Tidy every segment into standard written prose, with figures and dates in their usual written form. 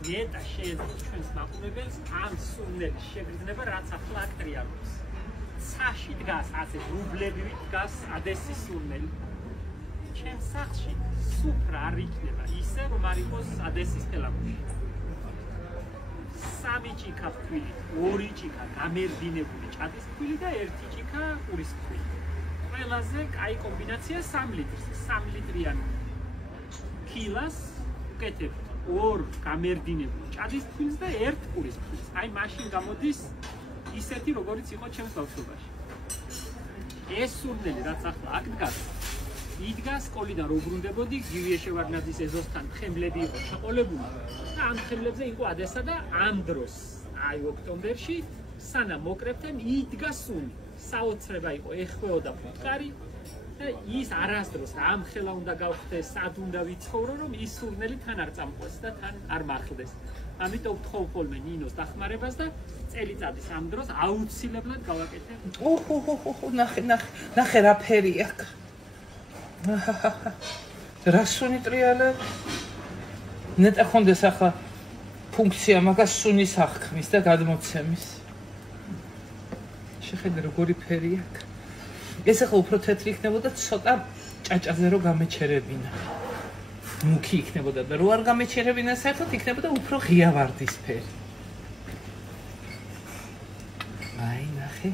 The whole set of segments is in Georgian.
ნეტა შეეძლო ჩვენს მაყურებელს ამ სურნელის შეგრძნება, რაც ახლა აქ ტრიალობს. ცაში დგას ასე რუბლები დგას ადესის სურნელი. ჩემს სახლში სუფრა არ იქნება ისე, რომ არ იყოს ადესის ფელამუში. 3 ჭიქა ფქვილი, 2 ჭიქა გამერდინებული ჭადის ფქვილი და 1 ჭიქა ყურის ფქვილი. ყველაზე კაი კომბინაცია 3 ლიტრს, 3 ლიტრიან კილას უკეთებთ 2 გამერდინებული ჭადის ფქვილს და 1 ყურის ფქვილს. აი მაშინ გამოდის ისეთი, როგორიც იყო ჩემს ბავშვობაში. ეს სურნელი, რაც ახლა აქ დგას, იდგას სკოლიდან რო ბრუნდებოდი, გივიე შევარდნაძის ეზოსთან ხემლები იყო ჩაყოლებული და ამ ხემლებზე იყო ადესა და ამ დროს, აი ოქტომბერში, სანამ მოკრებთან იდგა სუნი. საოცრება იყო, ეხვეოდა ფუტკარი და ის არასდროს ამ ხელა უნდა გავხდეს, სად უნდა ვიცხოვრო, რომ ის სურნელი თან არ წამყვეს და თან არ მახლდეს. ამიტომ ვთხოვ ხოლმე ნინოს დახმარებას და წელიწადის ამ დროს აუცილებლად გავაკეთებ. ნახე რა ფერი აქ. რა სუნი ტრიალებს? ნეტა ხონდეს ახლა ფუნქცია მაგას სუნის აღქმის და გადმოცემის. შეხედე როგორი ფერი აქ. ეს ახლა უფრო თეთრი იქნებოდა ცოტა ჭაჭაზე რო გამეჩერებინა. მუქი იქნებოდა და რო არ გამეჩერებინა საერთოდ იქნებოდა უფრო ღია ვარდისფერი. აი ნახე.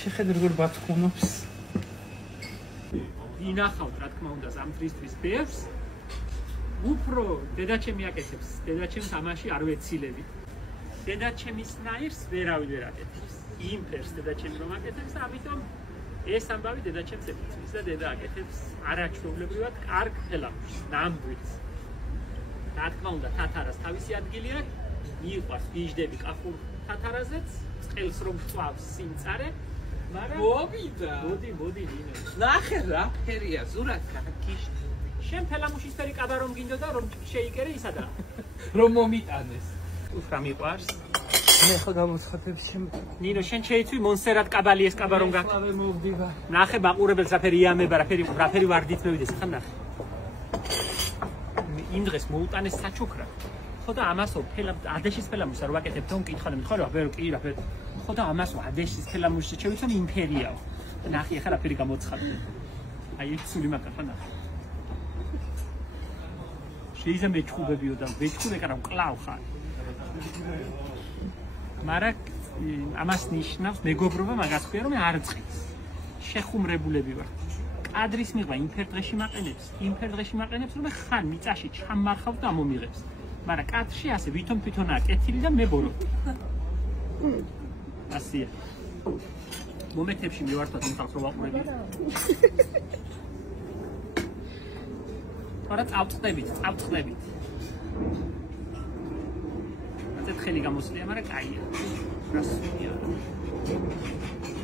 შეხედე როგორ ბათქუნობს. ინახავთ რა თქმა უნდა ზამთრისთვის ბევრს. უფრო დედაჩემი აკეთებს, დედაჩემს ამაში არ ვეცილებით. დედაჩემის ნაირს ვერავინ ვერ აკეთებს. იმ ფერს დედაჩემი რომ აკეთებს, ამიტომ ეს ამბავი დედაჩემს ეკუთვნის და დედა აკეთებს არაჩვეულებრივად კარგ ფელამუშს, ნამდვილს. რა თქმა უნდა, თათარას თავისი ადგილი აქვს, მიყვარს ბიჟდები კახურ თათარაზეც, წელს რომ წვავს სიმწარე, მაგრამ მოვიდა. მოდი, ნინო. ნახე რა ფერია, ზურად გაკიშ. შენ ფელამუშის ფერი კაბა რომ გინდოდა, რომ შეიკერე ისადა. რომ მომიტანეს. უხრა მიყვარს. მე ხო გამოცხადებს შემ. ნინო, შენ შეიცვი მონსერატ კაბალიეს კაბა რომ გაკ. ახლა მოვდივა. ნახე მაყურებელს რა ფერი იამება, რა ფერი ვარდით მევიდეს, ხა ნახე. იმ დღეს მოუტანეს საჩუქრა. ხო და ამასო ადეშის ფელამუშს არ ვაკეთებ, თომ კითხავენ, ხო რა, კი რა ფერი. ხო და ამასო ადეშის ფელამუშს შევიცვამ იმპერიაო. ნახე ახლა რა ფერი გამოცხადდა. აი ეს სული მაგა ნახე. შეიძლება მეჩხუბებიო და მეჩხუბე კარა მკლავ ხარ. მაგრამ ამას ნიშნავს მეგობრობა მაგას ხია რომ არ წყის. შეხუმრებულები ვარ. კადრის მიღვა იმ ფერდღეში მაყენებს, რომ ხან მიწაში ჩამარხავ და მომიღებს. მაგრამ კადრში ასე თვითონაა კეთილი და მებორო. ასია. მომენტებში მივართოთ იმ ხალხს რომ ვაყურები. არა წავწყდებით. ასე ხელი გამოსვლია, მაგრამ კაია.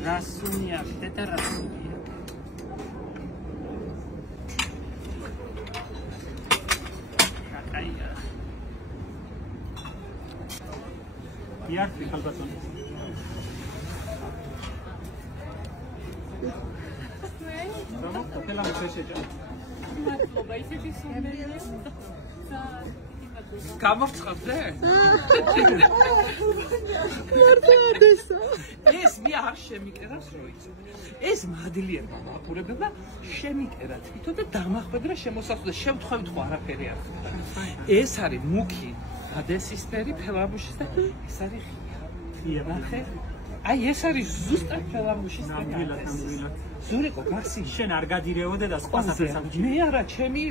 რასუნია, დედა რასუნია. კაია. იარფი ხალბატონი. რა ფელამუში შეჭა. მადლობა, ისეთი სურნელია. გამოვცხადე? ეს მე არ შემიკერავს რო იცი. ეს მადლიერმა მაყურებელმა შემიკერა თვითონ და დამახვედრა შემოსასვლელს. შევთხოვთ ხო არაფერი არ ხდება. ეს არის მუქი ადესისფერი ფელამუშის და ეს არის ღია. ნახე. აი ეს არის ზუსტად ფელამუშის ნამდვილად. ზურიკო გასი შენ არ გადირეოდე და სხვა საფრთხე. მე არა, ჩემი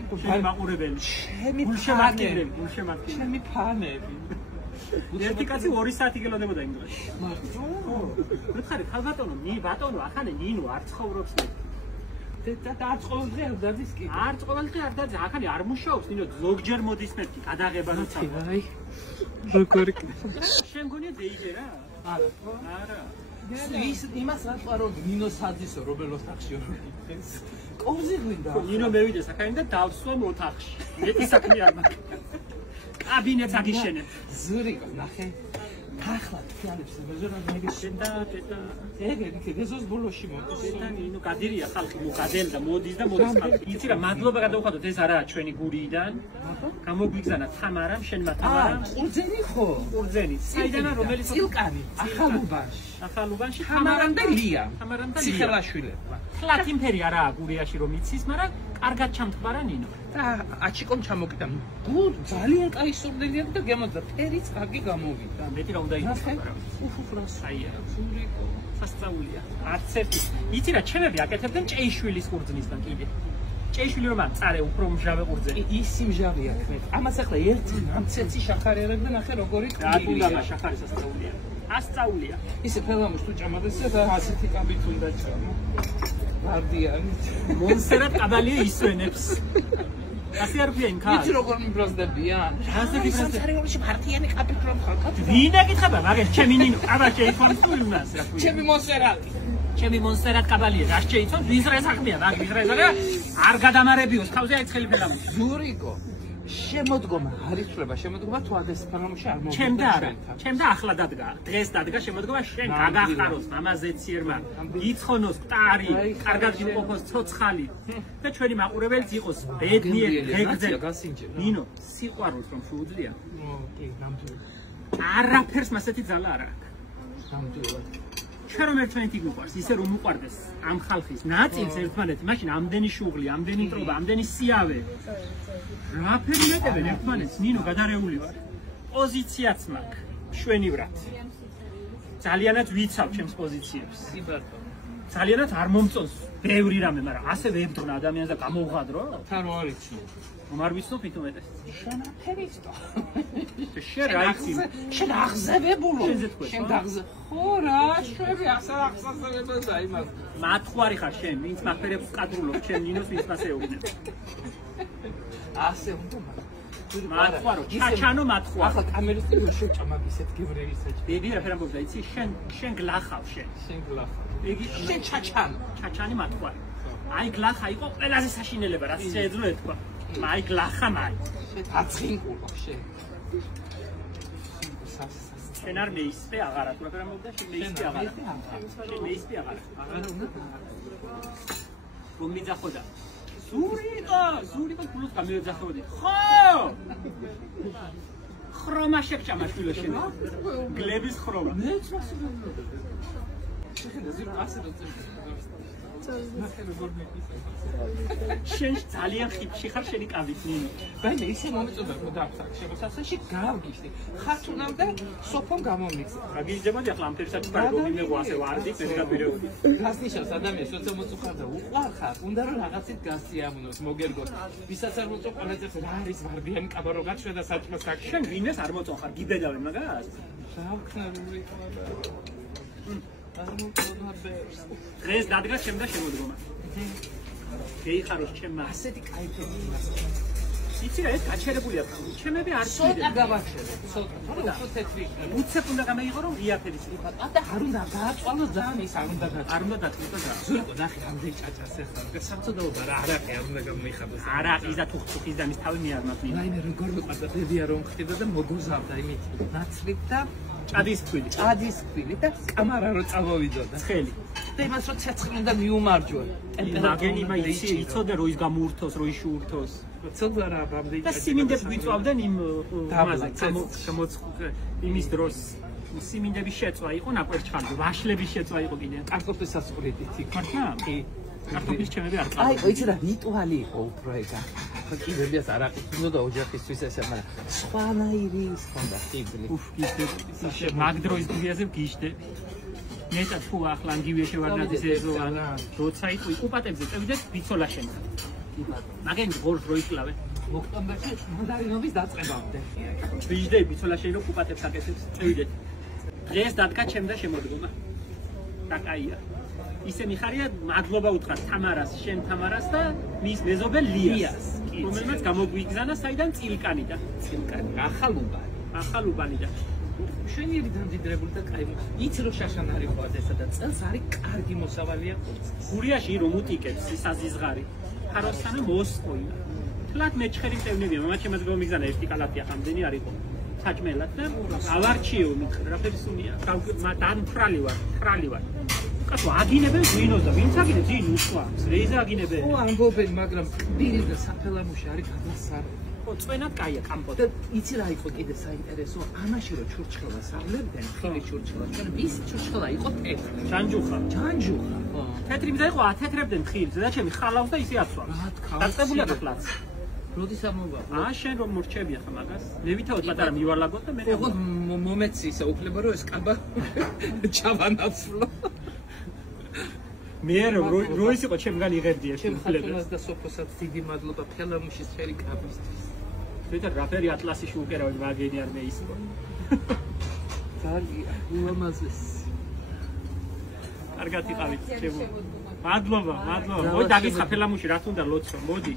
მაყურებელი. ჩემი გულშემატკივრები. ჩემი ფანები. ერთი კაცი 2 საათი გელოდებოდა იმ დღეს. მართლა? ხო. მითხარი, ბატონო, ახალე ნინო არ ცხოვრობს მე. და არ ყოველდღე არ დაძის კი. არ ყოველდღე არ დაძის, ახალე არ მუშაობს, ნინო ზოგჯერ მოდის მეთქი, გადაღება როცა. აი. როგორი. შენ გონია დეიგერა? არა. ის იმას რა ყარო ნინო საძისო რობელოს ტახში ორგიქეს. კოვზი გვინდა. ნინო მევიდეს აქაინ და დავსვამ ოთახში. მეტი საქმე არ მაქვს. კაბინეტს აგიშენებ. ზურიკო, ნახე. ახლა თვალებს მეზონად მეგეში და ეგ ეზოს ბოლოში მოდის ნუ გადირია ხალხი მოგადელ და მოდის და მოდის ხალხი იცი რა მადლობა გადავხადოთ ეს არაა ჩვენი გურიიდან გამოგვიგზანა თამარამ შენმა თამარამ ყურძენი ხო ყურძენი საიდანა რომელიც წილკანი ახალუბანში თამარამ და ლია თამარამ და ციხელაშვილებმა ფლატინფერი არაა გურიაში რომ იცის მაგრამ კარგად ჩამთბარა ნინო და აჩიკომ ჩამოკიდა გულ ძალიან კაი სურდელია და გემოძა ფერიც კარგი გამოვიდა მეტი რა უნდა იყოს უხუხლას აია სასწაულია არც ერთი იცი რა ჩემები აკეთებდნენ ჭეიშვილის ყურძნისგან კიდე ჭეიშვილი რომ აწარე უფრო მჟავე ყურძენი ისი მჟავია ქმეთ ამას ახლა ერთი ამცეცი შახარერებ და ნახე როგორი რატუნდა შახარი სასწაულია ასწაულია ისე ფელამოს თუ ჭამადესია და ასეთი კაბით უნდა ჭამო ვარდიანით მონსერატ კაბალია ისვენებს ასე არ ქვია იმ ქალს იცი როგორ მიბრაზდებიან ასეთი სარეულში ფარტიანი კაბით რომ ხალხად ვინ აკითხება მაგას ჩემი ნინო აბა შეიცვალ თულმას რა ქვია ჩემი მონსერატი ჩემი მონსერატ კაბალია რა შეიცვალ ვიზრე საქმეა მაგ ვიზრე ზარა არ გადამარებიოს თავზე აი ცხელი ფელამო ზურიკო შემოდგომა არ იცვლება შემოდგომა თუ ადეს ფელამოში არ მოვიდა ჩემ და არა ჩემ და ახლა დადგა დღეს დადგა შემოდგომა შენ გაგახაროს მამაზეციერმა გიცხონოს მტარი კარგად გიყოფოს ცოცხალი და ჩვენი მაყურებელიც იყოს ბედნიერი ღეგზე ნინო სიყვარულს რომ შეუძლია კი ნამდვილად არაფერს მასეთი ძალა არ აქვს ნამდვილად ჩვენ რომ ერთმანეთი გვიყვარს ისე რომ უყვარდეს ამ ხალხის ნაწილს ერთმანეთი მაშინ ამდენი შუღლი ამდენი ტრობა ამდენი სიავე რაფერი მეტებენ ერთმანეთს ნინო გადარეული ვარ პოზიციაც მაქვს შვენივრად ძალიანაც ვიცავ ჩემს პოზიციებს ძალიანაც არ მომწონს ბევრი რამე მაგრამ ასე ვებდღნა ადამიანს და გამოვღადრო თან რო არიცი არ ვიცნობ თვითონეტეს შენ აფერისტო შენ რა იცი შენ აღზევებულო შენზე თქვენ შენ დაღზე ხო რა შვები აღსავებელს და იმას მათხვარი ხარ შენ ვინც მაფერებს კადრულობ ჩემ ნინოს ვინც მასეობდნენ ასე უნდა მათხვარო ჩაჩანო მათხვარო ახლა კამერის წინ შეჭამაგ ისეთ გევრელისაც ბები რა ფერამბობდა იცი შენ გლახავ შენ გლახავ იგი შენ ჩაჩანი მათხვარი აი გლახა იყო ყველაზე საშინელება რაც შეეძლო ეთქვა აი გლახა მაი აცხინკულო შენ შენ არ მეისპე აღარა თუ რა ფერამბობდა შენ მეისპე აღარა შენ მეისპე აღარა უნდა რომ მიძახოდა ზურიკო ფულოს გამიეძახოდი ხო ხრომა შეჭამა შვილო შენ გლების ხრომა მეც მასურებდა შეხედა ზურიკო ასე და შენ ძალიან ხიფში ხარ შენი კავით ნინო ბაინე ისე მომეწონა რომ დავსახ შემოსასაში გავგიშდი ხათუნამ და სოფომ გამომიქცა რა გიჯდებოდი ახლა ამ ფერსაჩი კარგო მიმეღო ასე ვარდი პერგაბირეოდი გას ნიშნავს ადამიანს როცა მოწუხარ და უყვარხარ უნდა რომ რაღაცით გასიამუნოს მოგერგოს ვისაც არ მოწო ყველაზე რა არის ვარდიანი კაბა რო გაჩვენა და საჭმელს აქ შენ ვინმეს არ მოწონხარ გიბედავენ მაგას დავქნარული დღეს დადგა ჩემ და შემოდგომა გეიხაროს ჩემმა ასეთი кайფები იცი რა ეს გაჩერებულია ჩემები არ ცოტა გავახშერე ცოტა თორე უფრო თეთრი 5 სეკუნდა გამეიღო რომ იაფერის იყო და არ უნდა გააწვალო ძალიან ის არ უნდა დაწყვიტო და ზურიკო ნახე ამდენ ჭაჭას ეხლა სამწოდაობა რა არაყი არ უნდა გამოიხადოს არაყის და თუხთუხის და მის თავი მიარმაფნი რაიმე როგორ მეყარდა ბებია რომ ხდება და მოგოზავდა იმით ნაცრით და ჭადის ქვილი და კამარა რო წავოვიდოდა ცხელი და იმას რო ცეცხლი უნდა მიუმარჯვო მაგენი იცოდე რო ის გამოურთოს რო იშურთოს ცოტა რა ამდენ და სიმინდებს გვიწვავდნენ იმ ამაზე იმის დროს სიმინდების შეწვა იყო ნაკვერჩხალზე ვაშლების შეწვა იყო კიდე კარტოფლის სასწრებით ხარხა კი კარტოფლის ჩემები არ ყავდა აი იცი რა რიტუალი იყო უფრო ეგა კიდევაც არ აყიდო და ოჯახისთვის ესე მაგრამ სხვანაირი ის ხონდა ხიბლი გიჟდები მაგ დროის გიაზე გიჟდები მეტად თუ ახლა გივე შევარდნაძის ეზო როცა იყო იკუპატებზე წევიდეთ ბიცოლაშენ მაგენ გორს რო იკლავენ ოქტომბერში მანდარინობის დაწყებამდე გიჟდები ბიცოლაშენ რო კუპატებს აკეთებს წევიდეთ დღეს დადგა ჩემ და შემოდგომა და კაია ისე მიხარია მადლობა უთხრა თამარას შენ თამარას და მის მეზობელ ლიას რომელმაც გამოგვიგზანა საიდან წილკანი ახალუბანი და შვენიერი დამდიდრებული და კაი იცი რომ შაშან არის ხო ადესა და წელს არის კარგი მოსავალია გურიაში რომ უტიკებს ის აზიზღარი ხაროსთანა მოსყოინა თლათ მეჩხერი წევნებია მამაჩემაც გამიგზანა ერთი კალათია ხამდენი არისო საჭმელად და ავარჩიო მითხრაფერის უნია დამფრალი ვარ კაცო აგინებენ ღვინოს და ვინც აგინებს ინ უსვამს რეიზა აგინებენ ო ამბობენ მაგრამ პირი და საფელამუში არის გადასარევი ხო წვენად კაია კამპოტი და იცი რა იყო კიდე საინტერესო ამაში რომ ჩურჩხელას ავლებდნენ ხილი ჩურჩხელა ჩვენ ვის ჩურჩხელა იყო თეთრი ჯანჯუხა ხო თეთრი მზა იყო ათეთრებდნენ ხილს და ჩემი ხალავს და ისე აცვავს რა თქმა დაწყებულია გახლაც როდის ამოვა შენ რომ მორჩები ახლა მაგას მე ვითავად პატარა მივალაგოთ და მე ოღონდ მომეცი ისა უფლება რომ ეს კაბა ჩავანაცვლო მე რო ის იყო ჩემგან იღებდია ჩემ ხალხს და სოფოსაც დიდი მადლობა ფელამუშის ფერი კაბისთვის თვითონ რაფერი ატლასიში უკერავენ ვაგენი არ მეისკო ძალიან უამაზეს კარგად იყავით ჩემო მადლობა მოდი დაგისხა ფელამუში რა თუნდა ლოცვა მოდი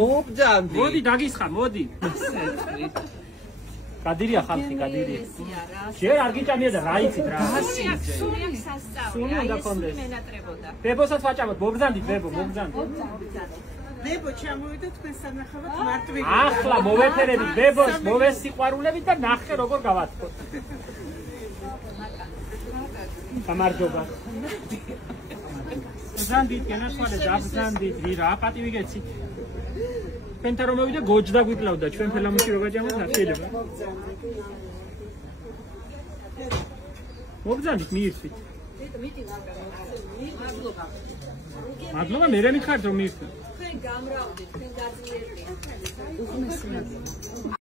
მოგძანდი მოდი დაგისხა მოდი გადირია ხალხი გადირია ჯერ არ გიჭამია და რა იცით რა სული აქვს სასწაული აი ეს მენატრებოდა ბებოსაც ვაჭამოთ მოგძანდით ბებო მოგძანდით ბებო ჩამოვიდა თქვენ სანახავად მარტვილი ახლა მოვეფერებით ბებოს მოვესიყვარულებით და ნახე როგორ გავაწყოთ გამარჯობა გძანდით გენაცვალეთ გაბძანდით რა პატივი გეცით თქვენთან რომ მოვიდა გოჯდა გვიკლავდა ჩვენ ფელამუში რო გაჭამოთ არ შეიძლება მოგძანდით მიირთვით მადლობა მე რა მითხარით რომ მიირთვით თქვენ გამრავდით თქვენ გაძლიერდით უღმესი